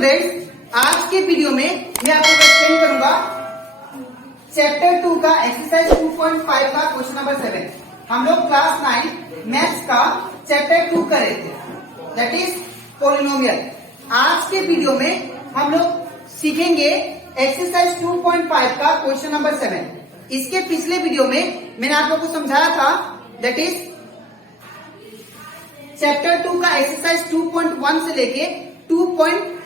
Students, आज के video में मैं आपको एक्सप्लेन करूंगा चैप्टर 2 का एक्सरसाइज 2.5 का क्वेश्चन नंबर 7। हम लोग क्लास 9 मैथ्स का चैप्टर 2 कर रहे थे, दैट इज पॉलिनोमियल। आज के वीडियो में हम लोग सीखेंगे एक्सरसाइज 2.5 का क्वेश्चन नंबर 7। इसके पिछले वीडियो में मैंने आप लोगों को समझाया था, दैट इज चैप्टर 2 का एक्सरसाइज 2.1 से लेके 2.4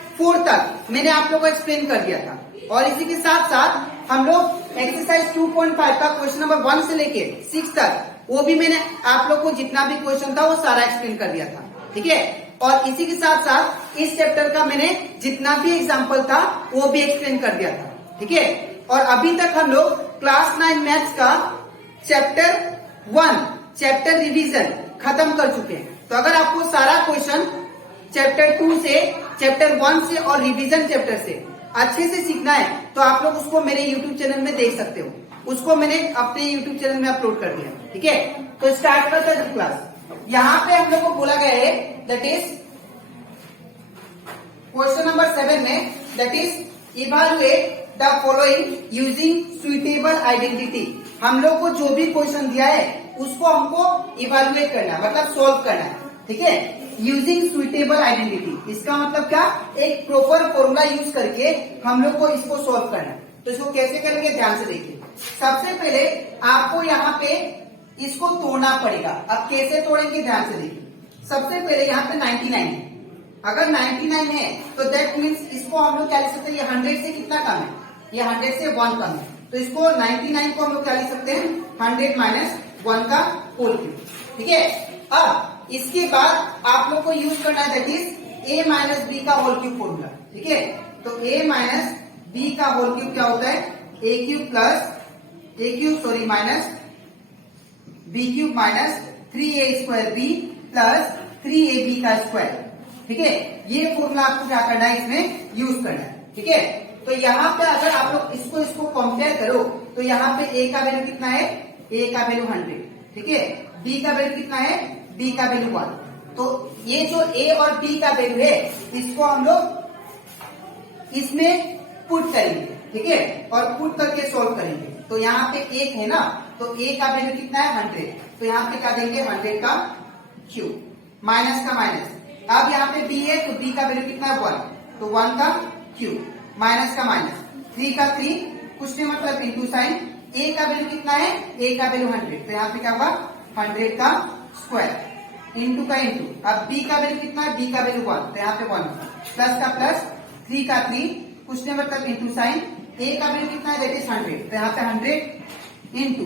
तक मैंने आप लोगों को एक्सप्लेन कर दिया था। और इसी के साथ साथ हम लोग एक्सरसाइज 2.5 का क्वेश्चन नंबर 1 से लेके 6 तक वो भी मैंने आप लोग को जितना भी क्वेश्चन था वो सारा एक्सप्लेन कर दिया था, ठीक है। और इसी के साथ साथ इस चैप्टर का मैंने जितना भी एग्जाम्पल था वो भी एक्सप्लेन कर दिया था, ठीक है। और अभी तक हम लोग क्लास 9 मैथ्स का चैप्टर 1 चैप्टर रिवीजन खत्म कर चुके हैं। तो अगर आपको सारा क्वेश्चन चैप्टर 2 से चैप्टर 1 से और रिवीजन चैप्टर से अच्छे से सीखना है तो आप लोग उसको मेरे YouTube चैनल में देख सकते हो। उसको मैंने अपने YouTube चैनल में अपलोड कर दिया, ठीक है। तो स्टार्ट करते हैं क्लास। यहाँ पे हम लोग को बोला गया है दैट इज क्वेश्चन नंबर 7 में, that is evaluate the following using suitable identity. हम लोग को जो भी क्वेश्चन दिया है उसको हमको इवैल्यूएट करना है, मतलब सोल्व करना है, ठीक है, यूजिंग सुइटेबल आइडेंटिटी। इसका मतलब क्या, एक प्रॉपर फॉर्मूला यूज करके हम लोग को इसको सोल्व करना है। तो इसको कैसे करेंगे ध्यान से देखिए। सबसे पहले आपको यहाँ पे इसको तोड़ना पड़ेगा। अब कैसे तोड़ेंगे ध्यान से देखिए। सबसे पहले यहाँ पे 99 है। अगर 99 है तो दैट मीन्स इसको हम लोग क्या लिख सकते हैं, ये 100 से कितना कम है, ये 100 से 1 कम है। तो इसको 99 को हम लोग क्या लिख सकते हैं, 100 माइनस 1 का होल क्यूब, ठीक है। अब इसके बाद आप लोग को यूज करना है that is a minus b का होल क्यूब फॉर्मूला, ठीक है। तो a माइनस बी का होल क्यूब क्या होता है, a cube plus minus b cube minus 3a square b plus 3ab का स्क्वायर, ठीक है। ये फॉर्मूला आपको क्या करना है, इसमें यूज करना है, ठीक है। तो यहाँ पे अगर आप लोग इसको कंपेयर करो तो यहाँ पे a का वैल्यू कितना है, a का वैल्यू 100, ठीक है। b का वैल्यू कितना है, b का वैल्यू 1। तो ये जो a और b का वैल्यू है इसको हम लोग इसमें पुट करेंगे, ठीक है, और पुट करके सोल्व करेंगे। तो यहाँ पे 1 है ना, तो a का वैल्यू कितना है 100, तो यहाँ पे क्या देंगे 100 का क्यूब माइनस का माइनस। अब यहाँ पे b है तो b का वैल्यू कितना है 1, तो 1 का क्यूब माइनस का माइनस 3 का 3 कुछ नहीं मतलब इंटू साइन। a का वैल्यू कितना है, a का वैल्यू 100, तो यहाँ पे क्या हुआ 100 का स्क्वायर इंटू का इंटू। अब b का वैल्यू कितना है, b का वैल्यू 1, तो यहाँ पे 1 प्लस का प्लस 3 का 3 कुछ नहीं मतलब इंटू साइन। a का वैल्यू कितना है, दैट इज 100, तो यहाँ पे 100 इंटू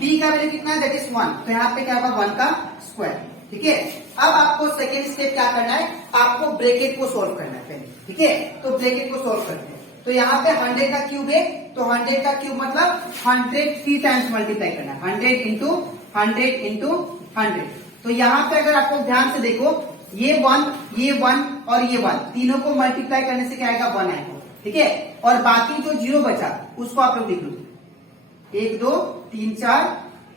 b का वैल्यू कितना है, दैट इज 1, तो यहाँ पे क्या होगा 1 का स्क्वायर, ठीक है। अब आपको सेकेंड स्टेप क्या करना है, आपको ब्रैकेट को सोल्व करना है पहले, ठीक है। तो ब्रैकेट को सोल्व करते हैं। तो यहाँ पे 100 का क्यूब है, तो 100 का क्यूब मतलब 100 3 टाइम्स मल्टीप्लाई करना है, 100 इंटू 100 इंटू 100। तो यहाँ पे अगर आपको ध्यान से देखो, ये 1 और ये 1 तीनों को मल्टीप्लाई करने से क्या आएगा, 1 आएगा, ठीक है। और बाकी जो 0 बचा उसको आप लोग लिख लो, 1 2 3 4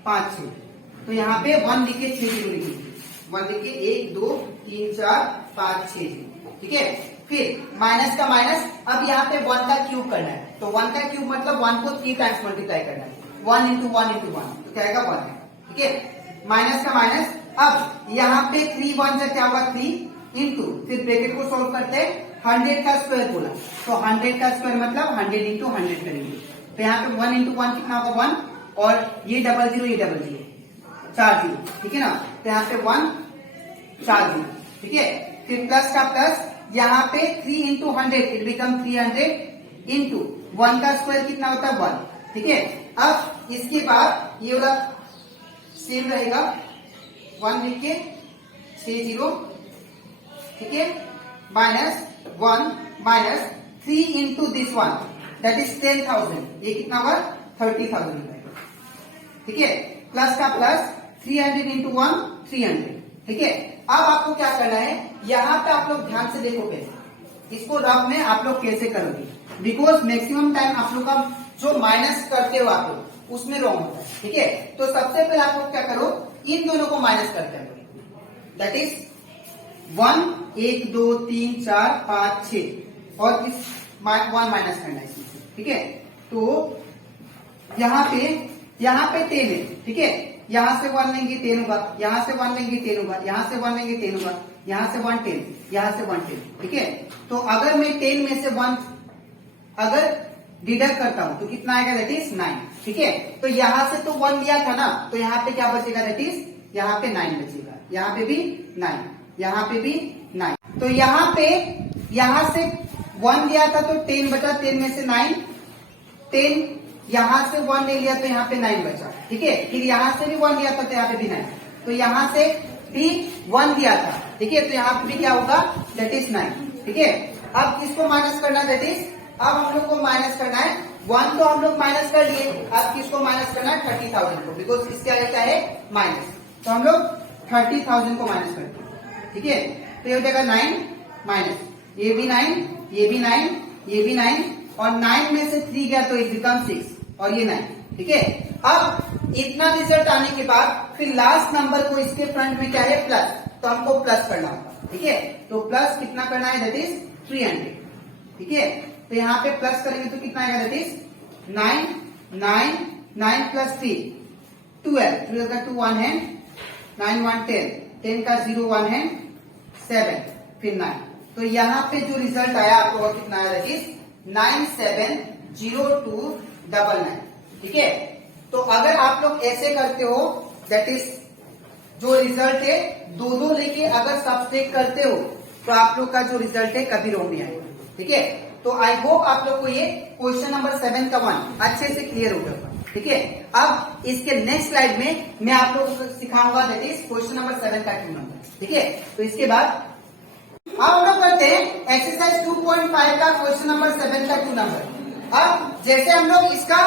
5 6। तो यहाँ पे 1 लिख के 6 0 लिख लीजिए, 1 लिख के 1 2 3 4 5 6 0, ठीक है। फिर माइनस का माइनस, अब यहाँ पे 1 का क्यूब करना है, तो 1 का क्यूब मतलब 1 को 3 टाइम्स मल्टीप्लाई करना है, 1 इंटू 1 इंटू 1, तो क्या आएगा 1 है, ठीक है। माइनस का माइनस, अब यहाँ पे 3 1 से क्या होगा 3 इंटू, फिर ब्रैकेट को सोल्व करते हैं, 100 का स्क्वायर बोला, तो 100 का स्क्वायर मतलब 100 इंटू 100 करेंगे। तो यहाँ पे 1 इंटू 1 कितना होगा 1, और ये 00 ये 00 4 0, ठीक है ना। तो यहाँ पे 1 4 0, ठीक है। फिर प्लस का प्लस, यहाँ पे 3 इंटू 100 इट बिकम 300 इंटू 1 का स्क्वायर कितना होता है 1, ठीक है। अब इसके बाद ये वाला सेम रहेगा, 1 लिख के 6 0, ठीक है, minus 1 minus 3 into this 1 that is 10,000, ये कितना हुआ 30,000, ठीक है। प्लस का प्लस 300 इंटू 1 300, ठीक है। अब आपको क्या करना है, यहाँ पे आप लोग ध्यान से देखो कैसे इसको रफ में आप लोग कैसे करोगे, बिकॉज मैक्सिमम टाइम आप लोग का जो माइनस करते हो आप लोग उसमें रॉन्ग होता है, ठीक है। तो सबसे पहले आप लोग क्या करो, इन दोनों को माइनस करते हैं, दैट इज 1 1 2 3 4 5 6 और इस 1 माइनस करना है इसमें से, ठीक है। तो यहाँ पे 10 है, ठीक है। यहाँ से 1 लेंगे 10 होगा, यहाँ से 1 लेंगे 10 होगा, यहाँ से 1 लेंगे 10 होगा, यहाँ से 1 10, यहाँ से 1 10, ठीक है। तो अगर मैं 10 में से 1 अगर डिडक्ट करता हूं तो कितना आएगा, दैट इज 9, ठीक है। तो यहां से तो 1 लिया था ना, तो यहाँ पे क्या बचेगा, दैट इज यहाँ पे 9 बचेगा, यहाँ पे भी 9, यहाँ पे भी 9। तो यहाँ से 1 लिया था तो 10 बचा, 10 में से 9, 10 यहां से 1 ले लिया तो यहाँ पे 9 बचा, ठीक है। फिर यहाँ से भी 1 लिया था तो यहाँ पे भी 9, तो यहाँ से भी 1 दिया था, ठीक है। तो यहाँ पे भी क्या होगा, दैट इज 9, ठीक है। अब किसको माइनस करना, दैट इज अब हम लोग को माइनस करना है 1 तो हम लोग माइनस कर लिए, अब किसको माइनस करना है, 30,000 को, बिकॉज इससे आगे क्या है, माइनस। तो हम लोग 30,000 को माइनस करते हैं, ठीक है। तो ये हो जाएगा 9 माइनस, ये भी 9, ये भी 9, ये भी 9, और 9 में से 3 गया तो इट बिकम 6 और ये 9, ठीक है। अब इतना रिजल्ट आने के बाद फिर लास्ट नंबर को इसके फ्रंट में क्या है, प्लस, तो हमको प्लस करना होगा, ठीक है। तो प्लस कितना करना है, दैट इज 300, ठीक है। तो यहाँ पे प्लस करेंगे तो कितना आएगा, दैट इज 9 प्लस 3 12, 12 का 2 1 है, 9 1 10, 10 का 0 1 है 7, फिर 9। तो यहाँ पे जो रिजल्ट आया आपको वो कितना आया, दैट इज 970299, ठीक है। तो अगर आप लोग ऐसे करते हो, दैट इज जो रिजल्ट है 2 लेके अगर सब्ट्रैक्ट करते हो तो आप लोग का जो रिजल्ट है कभी रॉन्ग नहीं आएगा, ठीक है। तो आई होप आप लोग को ये क्वेश्चन नंबर 7 का 1 अच्छे से क्लियर हो गया, ठीक है। अब इसके नेक्स्ट स्लाइड में मैं आप लोगों को सिखाऊंगा, दैट इज क्वेश्चन नंबर 7 का 2 नंबर, ठीक है। तो इसके बाद अब हम लोग करते हैं एक्सरसाइज 2.5 का क्वेश्चन नंबर 7 का 2 नंबर। अब जैसे हम लोग इसका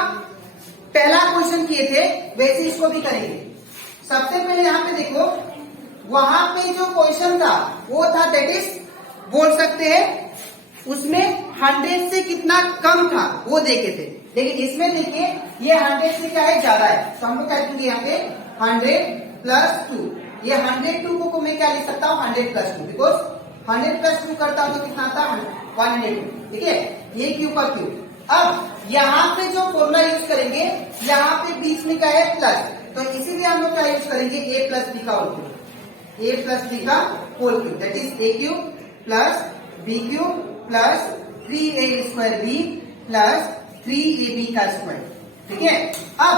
पहला क्वेश्चन किए थे वैसे इसको भी करेंगे। सबसे पहले यहाँ पे देखो, वहां पे जो क्वेश्चन था वो था, दैट इज बोल सकते हैं उसमें 100 से कितना कम था वो देखे थे, लेकिन इसमें देखिए ये 100 से क्या है, ज्यादा है। तो हम लोग क्या लिखेंगे यहाँ पे 100 प्लस 2, ये 102 को मैं क्या लिख सकता हूँ, 100 प्लस 2, बिकॉज 100 प्लस 2 करता हूँ तो कितना आता है, 102, ठीक है। ये क्यू का क्यू। अब यहाँ पे जो फॉर्मूला यूज करेंगे, यहाँ पे बीच में क्या है, प्लस, तो इसीलिए हम लोग क्या यूज करेंगे, ए प्लस बी का whole cube, a plus b का whole cube, that is a cube plus b cube plus 3a square b plus 3ab का स्क्वायर, ठीक है। अब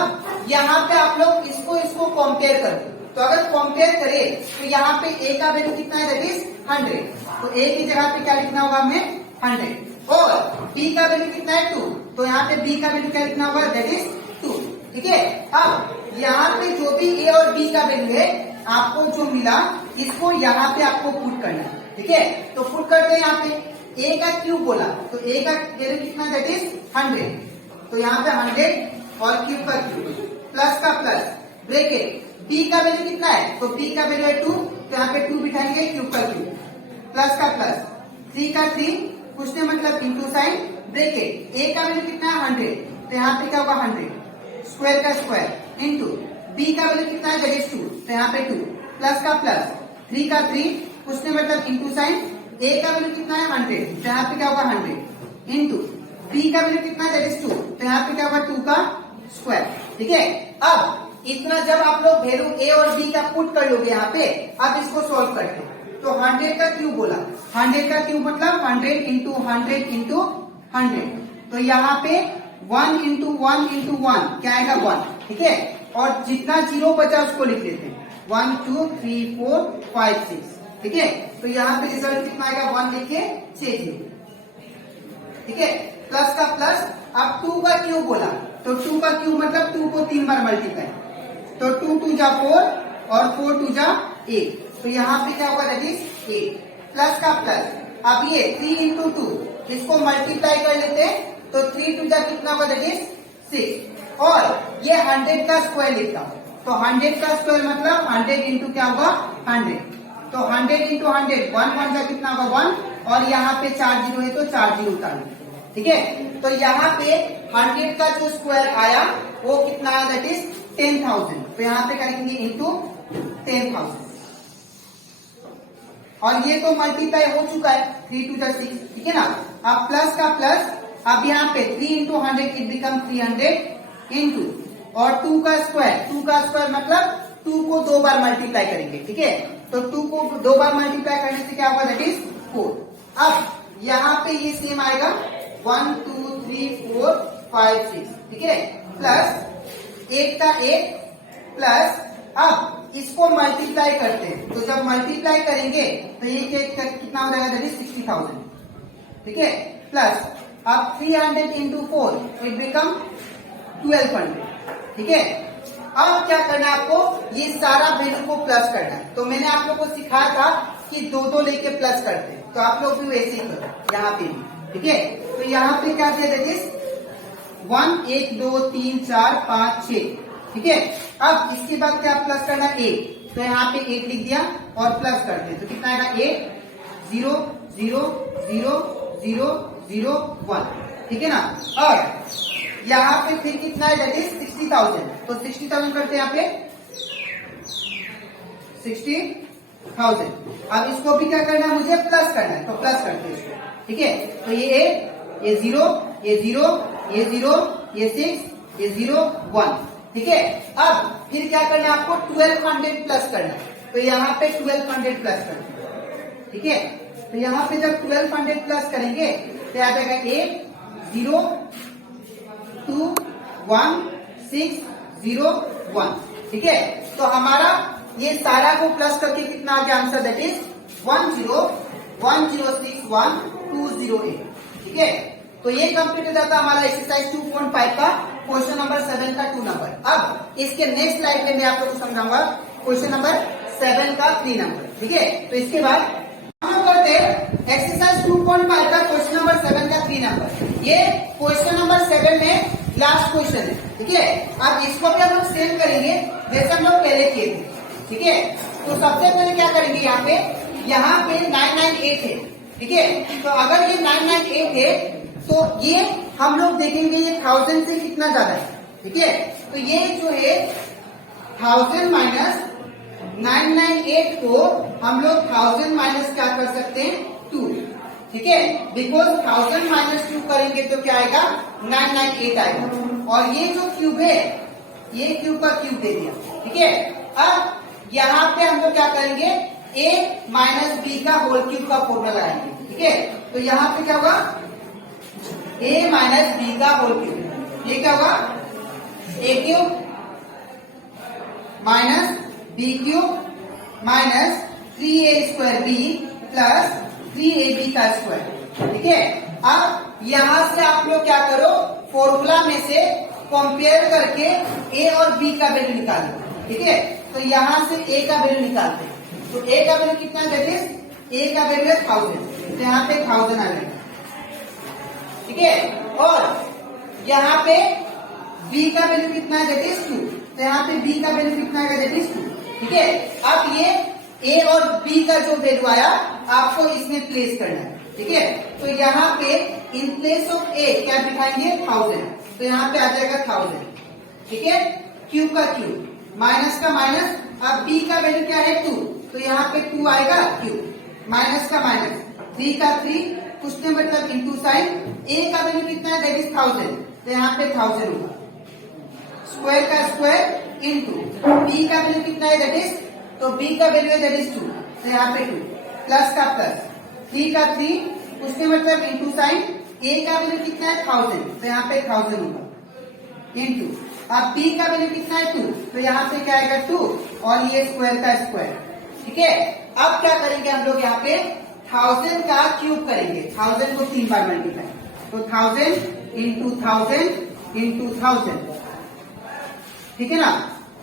यहाँ पे आप लोग इसको कंपेयर करो, तो अगर कंपेयर करें तो यहाँ पे a का वैल्यू कितना है, दैट इज 100, तो a की जगह पे क्या लिखना होगा हमें, 100, और b का वैल्यू कितना है, 2, तो यहाँ पे b का वैल्यू क्या लिखना होगा, दैट इज 2, ठीक है। अब यहाँ पे जो भी a और b का वैल्यू है आपको जो मिला, इसको यहाँ पे आपको पुट करना है, ठीक है। तो पुट करते हैं, यहाँ पे a का क्यूब बोला तो a का वैल्यू कितना, दैट इज 100, तो यहाँ पे 100 और क्यूब का क्यूब प्लस का प्लस ब्रैकेट, b का वैल्यू कितना है, तो b का वैल्यू है 2, तो यहाँ पे 2 बिठाएंगे, क्यूब का क्यूब प्लस का प्लस 3 का 3, कुछ नहीं मतलब इंटू साइन ब्रैकेट, a का वैल्यू कितना है 100, तो यहाँ पे क्या होगा 100 स्क्वायर का स्क्वायर इंटू b का वैल्यू कितना है, दैट इज 2, तो यहाँ पे 2 प्लस का प्लस 3 का 3, कुछ नहीं मतलब इंटू साइन, a का वैल्यू कितना है 100, तो यहाँ पे क्या होगा 100 इंटू b का वैल्यू कितना है, दैट इज 2, तो यहाँ पे क्या होगा 2 का स्क्वायर, ठीक है। अब इतना जब आप लोग वैल्यू a और b का पुट कर लोगे यहाँ पे, अब इसको सोल्व करते हैं। तो 100 का क्यूब बोला, 100 का क्यूब मतलब 100 इंटू 100 इंटू 100, तो यहाँ पे 1 इंटू 1 इंटू 1 क्या आएगा 1, ठीक है। और जितना जीरो बचा उसको लिख लेते हैं, 1 2 3 4 5 6, ठीक है। तो यहाँ पे रिजल्ट कितना आएगा, 1 लिखिए 6 0, ठीक है। प्लस का प्लस, अब 2 का क्यूब बोला तो 2 का क्यूब मतलब 2 को 3 बार मल्टीप्लाई, तो 2 2 जा 4 और 4 2 जा 8, तो यहाँ पे क्या होगा, दैट इज 8 प्लस का प्लस। अब ये 3 इंटू 2 इसको मल्टीप्लाई कर लेते हैं, तो 3 2 जा कितना होगा, दैट इज 6, और ये 100 का स्क्वायर लिखता हूँ, तो 100 का स्क्वायर मतलब 100 इंटू क्या होगा 100, तो 100 इंटू 100 1 1 जा कितना होगा 1, और यहाँ पे 4 जीरो है तो 4 जीरो उतार, ठीक है। तो यहाँ पे 100 का जो स्क्वायर आया वो कितना आया, दैट इज 10,000, तो यहाँ पे करेंगे इंटू 10,000, और ये तो मल्टीप्लाई हो चुका है 3 टू 6, ठीक है ना। अब प्लस का प्लस, अब यहाँ पे 3 इंटू 100 इट बिकम 300 इंटू, और 2 का स्क्वायर मतलब 2 को 2 बार मल्टीप्लाई करेंगे, ठीक है। तो 2 को 2 बार मल्टीप्लाई करने से क्या होगा, दैट इज 4। अब यहाँ पे ये सेम आएगा 1 2 3 4 5 6, ठीक है, प्लस 1 का 1 प्लस, अब इसको मल्टीप्लाई करते हैं, तो जब मल्टीप्लाई करेंगे तो ये कितना हो जाएगा, दैट इज 60,000, ठीक है, प्लस अब 300 इंटू 4 इट बिकम 1200, ठीक है। अब क्या करना है आपको, ये सारा वैल्यू को प्लस करना है। तो मैंने आप लोग को सिखाया था कि 2 लेके प्लस करते हैं, तो आप लोग भी वैसे ही करो यहाँ पे भी, ठीक है। तो यहाँ पे क्या दिया, दैट इज 1 1 2 3 4 5 6, ठीक है। अब इसके बाद क्या प्लस करना है, 8, तो यहाँ पे 8 लिख दिया और प्लस करते हैं, तो कितना आएगा, 8 0 0 0 0 0 1, ठीक है ना। और यहाँ पे फिर कितना है, दैट इज 60,000, तो 60,000 करते हैं यहाँ पे 60,000। अब इसको भी क्या करना है, मुझे प्लस करना है, तो प्लस करते हैं इसको, ठीक है। तो ये 8, ये 0, ये 0, ये 0, ये 6, ये 0 1, ठीक है। अब फिर क्या करना है, आपको 1200 प्लस करना है, तो यहाँ पे 1200 प्लस करना है, ठीक है। तो यहाँ पे जब 1200 प्लस करेंगे तो आ जाएगा 8 0 2 1 6 0 1, ठीक है। तो हमारा ये सारा को प्लस करके कितना आ गया आंसर, दैट इज 101061 ठीक है। तो ये कंप्लीट हो जाता हमारा एक्सरसाइज 2.5 का क्वेश्चन नंबर 7 का 2 नंबर। अब इसके नेक्स्ट स्लाइड में मैं आप लोग को समझाऊंगा क्वेश्चन नंबर 7 का 3 नंबर, ठीक है। तो इसके बाद हम करते हैं एक्सरसाइज 2.5 का क्वेश्चन नंबर 7 का 3 नंबर। ये क्वेश्चन नंबर 7 में लास्ट क्वेश्चन है, ठीक है। अब इसको भी हम लोग सेम करेंगे जैसे हम लोग पहले किए थे, ठीक है। तो सबसे पहले क्या करेंगे, यहाँ पे 998 है, ठीक है। तो अगर ये 998 है तो ये हम लोग देखेंगे ये 1000 से कितना ज्यादा है, ठीक है। तो ये जो है 1000 माइनस 998 को हम लोग 1000 माइनस क्या कर सकते हैं 2, ठीक है। बिकॉज 1000 माइनस 2 करेंगे तो क्या आएगा 998 आएगा। और ये जो क्यूब है ये क्यूब का क्यूब दे दिया, ठीक है। अब यहाँ पे हम लोग क्या करेंगे a माइनस बी का होल क्यूब का फॉर्मूला लगाएंगे, ठीक है। तो यहाँ पे क्या होगा a माइनस बी का होल क्यूब, ये क्या होगा a cube minus b cube minus 3a square b plus 3ab का स्क्वायर, ठीक है। अब यहाँ से आप लोग क्या करो फॉर्मूला में से कंपेयर करके a और b का वैल्यू निकालो, ठीक है। तो यहाँ से a का वैल्यू निकालते हैं, तो a का वैल्यू कितना है, a का वैल्यू है 1000, तो यहाँ पे 1000 आ जाएगा, ठीक है। और यहाँ पे b का वैल्यू कितना है, दैट इज 2, तो यहाँ पे b का वैल्यू कितना है, दैट इज 2, ठीक है। अब ये a और b का जो वैल्यू आया आपको इसमें प्लेस करना है, ठीक है। तो यहाँ पे इन प्लेस ऑफ a क्या बिठाएंगे 1000, तो यहाँ पे आ जाएगा 1000, ठीक है। क्यूब का क्यूब माइनस का माइनस, अब b का वैल्यू क्या है 2, तो यहाँ पे 2 आएगा क्यूब माइनस का माइनस 3 का 3 कुछ ने मतलब इंटू साइन, a का वैल्यू कितना है दैट इज 1000, तो यहाँ पे 1000 होगा, स्क्वायर का स्क्वायर इंटू b का वैल्यू कितना है दैट इज, तो b का वैल्यू है दैट इज 2, तो यहाँ पे 2 प्लस का प्लस 3 का 3 कुछ ने मतलब इंटू साइन, a का वैल्यू कितना है 1000, तो यहाँ पे 1000 होगा इंटू, अब b का वैल्यू कितना है 2, तो यहाँ पे क्या आएगा 2 और ये स्क्वायर का स्क्वायर, ठीक है। अब क्या करेंगे हम लोग यहाँ पे 1000 का क्यूब करेंगे, 1000 को 3 बार मल्टीप्लाई, तो 1000 इंटू 1000 इंटू 1000, ठीक है ना।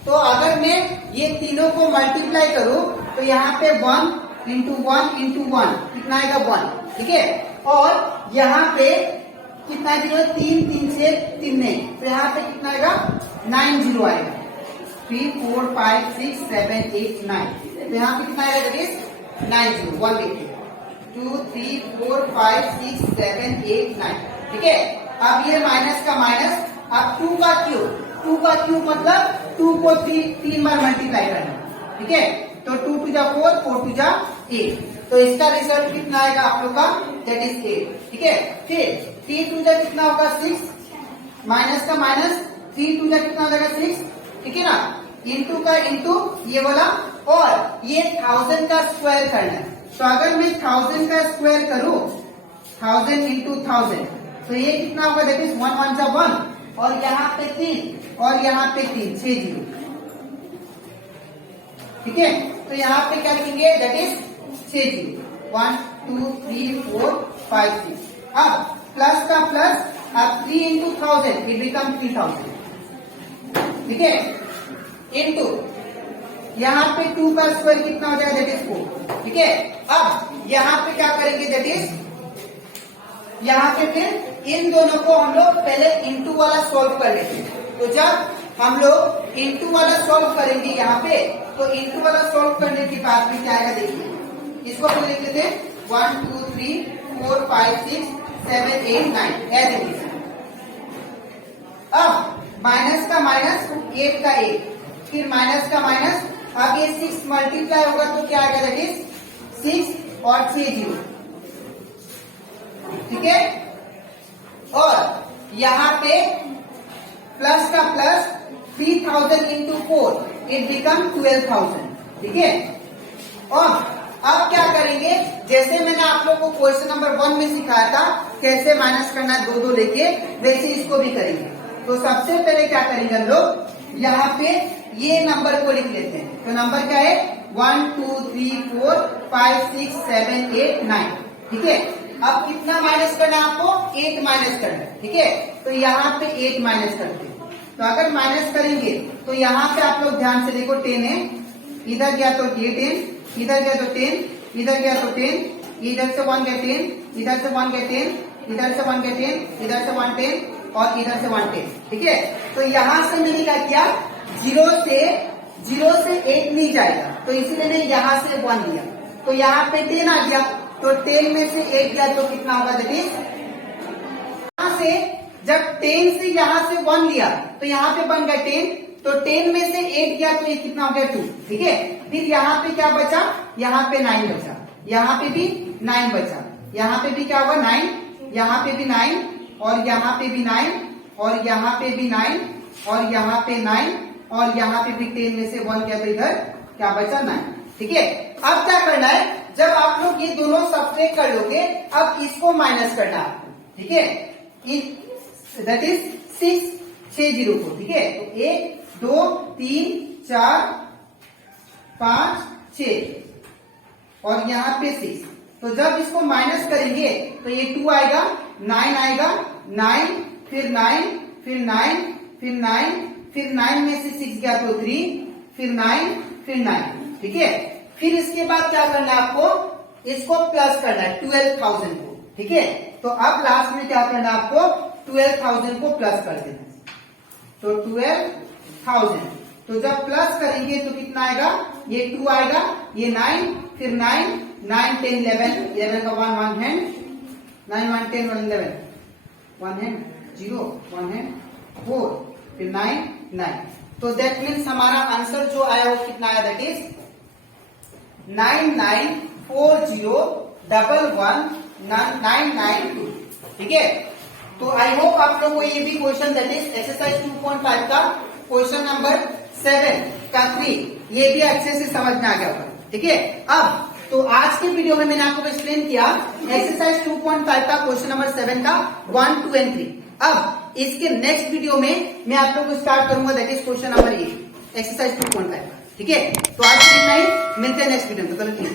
तो अगर मैं ये तीनों को मल्टीप्लाई करूं तो यहाँ पे 1 इंटू 1 इंटू 1 कितना आएगा 1, ठीक है। और यहाँ पे कितना जीरो है 3 3 से 3 नहीं, तो यहाँ पे कितना आएगा 90 आएगा, 3 4 5 6 7 8 9, तो यहाँ पे कितना आएगा दैट इज 90, 1 लिखिए 2 3 4 5 6 7 8 9, ठीक है। अब ये माइनस का माइनस, अब 2 का क्यूब मतलब 2 को 3 बार मल्टीप्लाई करना, ठीक है। तो 2 टू जा 4 4 टू जा 8, तो इसका रिजल्ट कितना आएगा आप लोग का, दैट इज 8। ठीक है, फिर 3 टू जा कितना होगा 6, माइनस का माइनस, 3 टू जा कितना हो जाएगा 6, ठीक है ना, इंटू का इंटू ये वाला, और ये 1000 का स्क्वायर करना है। तो अगर मैं 1000 का स्क्वायर करूं, 1000 इंटू 1000, तो ये कितना होगा, दैट इज 1 1 जा 1, और यहाँ पे 3 और यहाँ पे 3, 6 0। ठीक है, तो यहाँ पे क्या लिखेंगे, दैट इज 6 0, 1 2 3 4 5 6। अब प्लस का प्लस, अब 3 इंटू 1000 इट बिकम 3000। ठीक है, इंटू यहाँ पे 2 का स्क्वायर कितना हो जाएगा, दैट इज 4। ठीक है, अब यहाँ पे क्या करेंगे, दैट इज यहाँ पे फिर इन दोनों को हम लोग पहले इंटू वाला सॉल्व कर लेते हैं। तो जब हम लोग इंटू वाला सॉल्व करेंगे यहाँ पे, तो इंटू वाला सॉल्व करने के बाद में क्या आएगा, देखिए इसको हम लिख लेते हैं 1 2 3 4 5 6 7 8 9 ऐसे लिखते हैं। अब माइनस का माइनस, 8 का 8, फिर माइनस का माइनस, अब ये 6 मल्टीप्लाई होगा तो क्या आएगा, दैट इज 6 और 6 0। ठीक है, और यहाँ पे प्लस का प्लस, 3000 इंटू 4 इट बिकम 12000। ठीक है, और अब क्या करेंगे, जैसे मैंने आप लोगों को क्वेश्चन नंबर 1 में सिखाया था कैसे माइनस करना है 2 2 लेके, वैसे इसको भी करेंगे। तो सबसे पहले क्या करेंगे हम लोग, यहाँ पे ये नंबर को लिख लेते हैं। तो नंबर क्या है, 1 2 3 4 5 6 7 8 9। ठीक है, अब कितना माइनस करना है आपको, 8 माइनस करना है। ठीक है, तो यहाँ पे 8 माइनस करते हैं। तो अगर माइनस करेंगे तो यहाँ पे आप लोग ध्यान से देखो, 10 है, इधर गया तो ये 10, इधर गया तो 10, इधर गया तो 10, इधर से 1 गया 10, इधर से 1 गया 10, इधर से 1 गया 10, इधर से 1 10 और इधर से 1 10। ठीक है, तो यहाँ से मैंने क्या किया, 0 से 8 नहीं जाएगा, तो इसीलिए मैंने यहाँ से 1 लिया। तो यहाँ पे 10 आ गया, तो 10 में से 8 गया तो कितना होगा, दैट इज, यहाँ से जब 10 से यहाँ से 1 लिया तो यहाँ पे बन गया 10, तो 10 में से 8 गया तो ये कितना हो गया 2। ठीक है, फिर यहाँ पे क्या बचा, यहाँ पे 9 बचा, यहाँ पे भी 9 बचा, यहाँ पे भी क्या होगा 9, यहाँ पे भी 9, और यहाँ पे भी 9, और यहाँ पे भी 9, और यहाँ पे 9, और यहाँ पे भी 10 में से 1 गया तो इधर क्या बचा 9। ठीक है, अब क्या करना है, जब आप लोग ये दोनों सब्ट्रैक्ट कर लोगे, अब इसको माइनस करना है आपको। ठीक है, दैट इज 6 0 को। ठीक है, तो 1 2 3 4 5 6 और यहाँ पे 6। तो जब इसको माइनस करेंगे तो ये 2 आएगा, 9 आएगा, 9 फिर 9 फिर 9 फिर 9 फिर 9 में से 6 गया तो 3 फिर 9 फिर 9। ठीक है, फिर इसके बाद क्या करना है आपको, इसको प्लस करना है 12000 को। ठीक है, तो अब लास्ट में क्या करना है आपको, 12000 को प्लस कर देना। तो 12000, तो जब प्लस करेंगे तो कितना आएगा, ये 2 आएगा, ये 9 फिर 9 9 10 11, 11 का 1 हैंड, 9 1 10 1 11, 1 हैंड 0 1 हैंड 4 फिर 9 9। तो दैट मीन्स हमारा आंसर जो आया वो कितना आया, दैट इज 9940119992। ठीक है, तो आई होप आप लोगों को ये भी क्वेश्चन, दैट इज एक्सरसाइज 2.5 का क्वेश्चन नंबर 7 का 3, ये भी अच्छे से समझ में आ गया होगा। ठीक है, अब तो आज के वीडियो में मैंने आपको एक्सप्लेन किया एक्सरसाइज 2.5 का क्वेश्चन नंबर 7 का 1 2 एंड 3। अब इसके नेक्स्ट वीडियो में मैं आप लोगों को स्टार्ट करूंगा, that is question number 8 exercise 2.5। ठीक है, तो आज के लिए नहीं, मिलते हैं नेक्स्ट वीडियो में। तो चलो ठीक है।